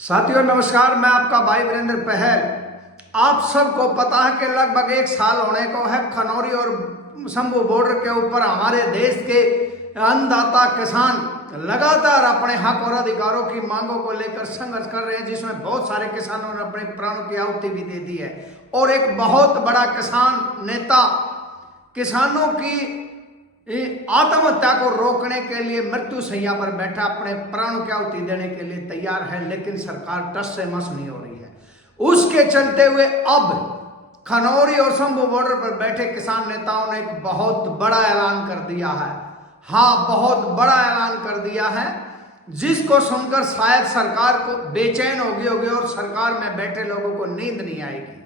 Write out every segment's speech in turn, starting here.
साथियों नमस्कार, मैं आपका भाई वीरेंद्र पहल। आप सबको पता है कि लगभग एक साल होने को है खनौरी और शंभू बॉर्डर के ऊपर हमारे देश के अन्नदाता किसान लगातार अपने हक और अधिकारों की मांगों को लेकर संघर्ष कर रहे हैं, जिसमें बहुत सारे किसानों ने अपने प्राणों की आहुति भी दे दी है। और एक बहुत बड़ा किसान नेता किसानों की आत्महत्या को रोकने के लिए मृत्यु शैया पर बैठा अपने प्राणों की आहुति देने के लिए तैयार है, लेकिन सरकार टस से मस नहीं हो रही है। उसके चलते हुए अब खनौरी और शंभू बॉर्डर पर बैठे किसान नेताओं ने एक बहुत बड़ा ऐलान कर दिया है। हाँ, बहुत बड़ा ऐलान कर दिया है, जिसको सुनकर शायद सरकार को बेचैन होगी और सरकार में बैठे लोगों को नींद नहीं आएगी।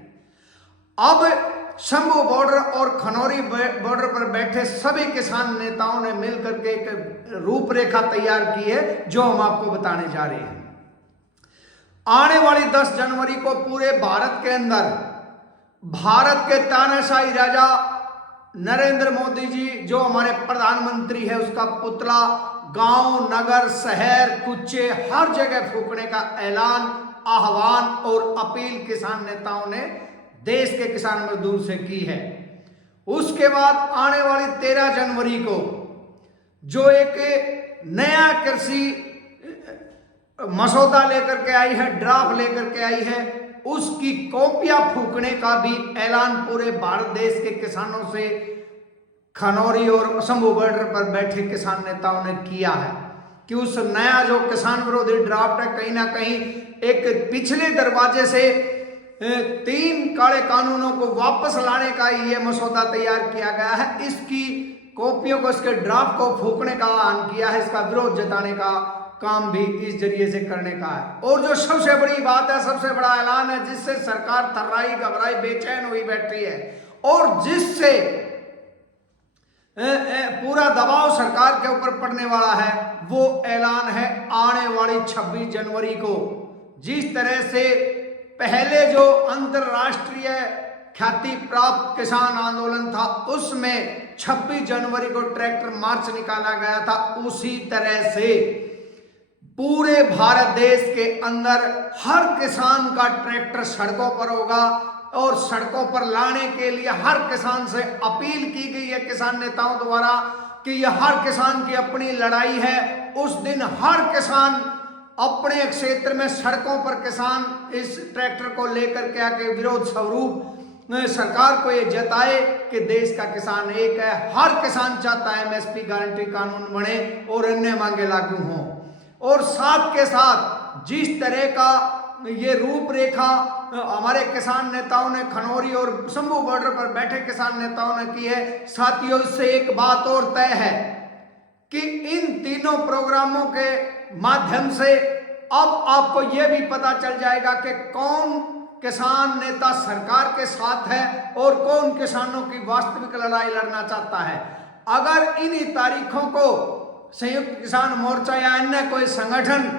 अब शंभू बॉर्डर और खनौरी बॉर्डर पर बैठे सभी किसान नेताओं ने मिलकर के एक रूपरेखा तैयार की है, जो हम आपको बताने जा रहे हैं। आने वाली 10 जनवरी को पूरे भारत के अंदर भारत के तानाशाही राजा नरेंद्र मोदी जी, जो हमारे प्रधानमंत्री है, उसका पुतला गांव, नगर, शहर, कुच्चे हर जगह फूकने का ऐलान, आह्वान और अपील किसान नेताओं ने देश के किसान मजदूर से की है। उसके बाद आने वाली 13 जनवरी को जो एक नया कृषि मसौदा लेकर के आई है, ड्राफ्ट लेकर के आई है, उसकी कॉपियां फूकने का भी ऐलान पूरे भारत देश के किसानों से खनौरी और शंभू बॉर्डर पर बैठे किसान नेताओं ने किया है कि उस नया जो किसान विरोधी ड्राफ्ट है, कहीं ना कहीं एक पिछले दरवाजे से 3 काले कानूनों को वापस लाने का ये मसौदा तैयार किया गया है। इसकी कॉपियों को, इसके ड्राफ्ट को फूकने का ऐलान किया है, इसका विरोध जताने का काम भी इस जरिए से करने का है। और जो सबसे बड़ी बात है, सबसे बड़ा ऐलान है, जिससे सरकार थर्राई घबराई बेचैन हुई बैठी है और जिससे पूरा दबाव सरकार के ऊपर पड़ने वाला है, वो ऐलान है आने वाली 26 जनवरी को। जिस तरह से पहले जो अंतरराष्ट्रीय ख्याति प्राप्त किसान आंदोलन था, उसमें 26 जनवरी को ट्रैक्टर मार्च निकाला गया था, उसी तरह से पूरे भारत देश के अंदर हर किसान का ट्रैक्टर सड़कों पर होगा और सड़कों पर लाने के लिए हर किसान से अपील की गई है किसान नेताओं द्वारा कि यह हर किसान की अपनी लड़ाई है। उस दिन हर किसान अपने क्षेत्र में सड़कों पर किसान इस ट्रैक्टर को लेकर के आके विरोध स्वरूप सरकार को ये जताए कि देश का किसान एक है। हर किसान चाहता है एमएसपी गारंटी कानून बने और अन्य मांगे लागू हों। और साथ के साथ जिस तरह का ये रूपरेखा हमारे किसान नेताओं ने खनौरी और शंभू बॉर्डर पर बैठे किसान नेताओं ने की है, साथियों इससे एक बात और तय है कि इन तीनों प्रोग्रामों के माध्यम से अब आपको यह भी पता चल जाएगा कि कौन किसान नेता सरकार के साथ है और कौन किसानों की वास्तविक लड़ाई लड़ना चाहता है। अगर इन तारीखों को संयुक्त किसान मोर्चा या अन्य कोई संगठन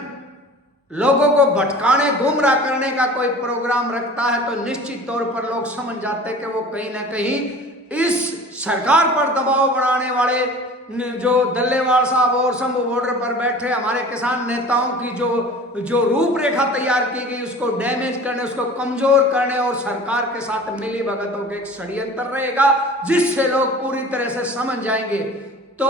लोगों को भटकाने, गुमराह करने का कोई प्रोग्राम रखता है, तो निश्चित तौर पर लोग समझ जाते हैं कि वो कहीं ना कहीं इस सरकार पर दबाव बनाने वाले जो दल्लेवाल साहब और शंभू बॉर्डर पर बैठे हमारे किसान नेताओं की जो रूपरेखा तैयार की गई, उसको डैमेज करने, उसको कमजोर करने और सरकार के साथ मिली भगतों के एक षड्यंत्र रहेगा, जिससे लोग पूरी तरह से समझ जाएंगे। तो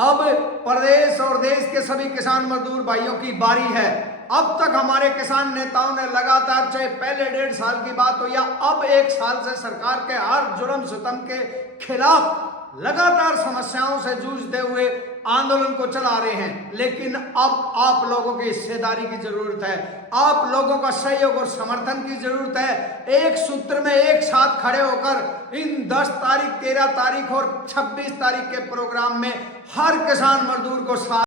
अब प्रदेश और देश के सभी किसान मजदूर भाइयों की बारी है। अब तक हमारे किसान नेताओं ने लगातार, चाहे पहले 1.5 साल की बात हो या अब 1 साल से, सरकार के हर जुर्म सितम के खिलाफ लगातार समस्याओं से जूझते हुए आंदोलन को चला रहे हैं। लेकिन अब आप लोगों की हिस्सेदारी की जरूरत है, आप लोगों का सहयोग और समर्थन की जरूरत है। एक सूत्र में एक साथ खड़े होकर इन 10 तारीख, 13 तारीख और 26 तारीख के प्रोग्राम में हर किसान मजदूर को साथ